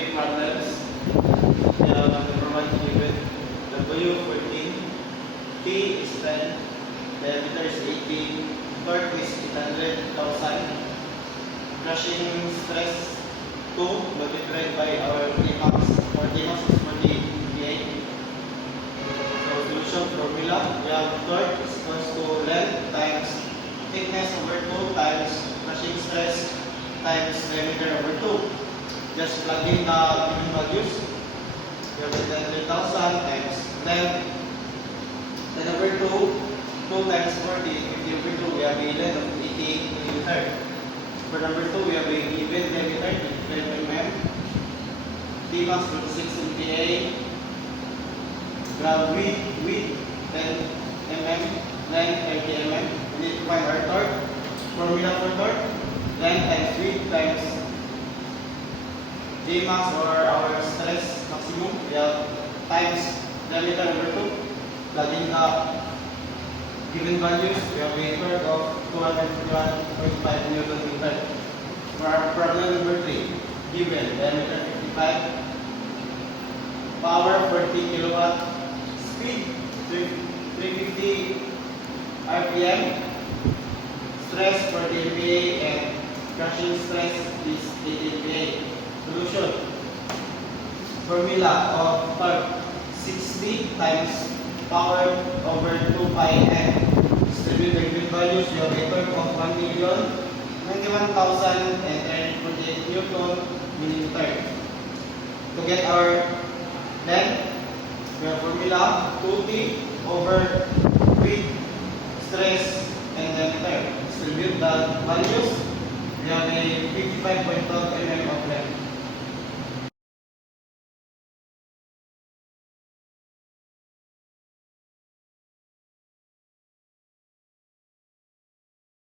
three problems. Number one given W 14, T is 10, diameter is 80, torque is 800,000, crushing stress 2 multiplied by our Tmax, or Tmax is 48. So solution formula, we have torque is equals to length times thickness over 2 times crushing stress times diameter over 2. Just plug in the given values. We have 800,000 times length. Then over 2 times 40, 50 over 2, we have a length of 80 millimeter. For number 2, we have a given diameter, 25 mm. Tmax 46 MPa. We have width 10 mm, length 30 mm. We need to find our torque. Formula for torque, length times width times Tmax or our stress maximum. We have times diameter over 2. Plug in the given values. We have a torque of 251.5 Newton meter. For our problem number 3, given diameter 55, power 40 kilowatt, speed 350 RPM, stress 40 MPa, and crushing stress is 80 MPa. Solution. Formula of torque 60 times power over 2 pi n. Distribute the given values. You have a torque of 1,091,048 Newton millimeter. To get our length, we have formula 2T over width, stress, and diameter. Distribute the values. We have a 55.12 mm of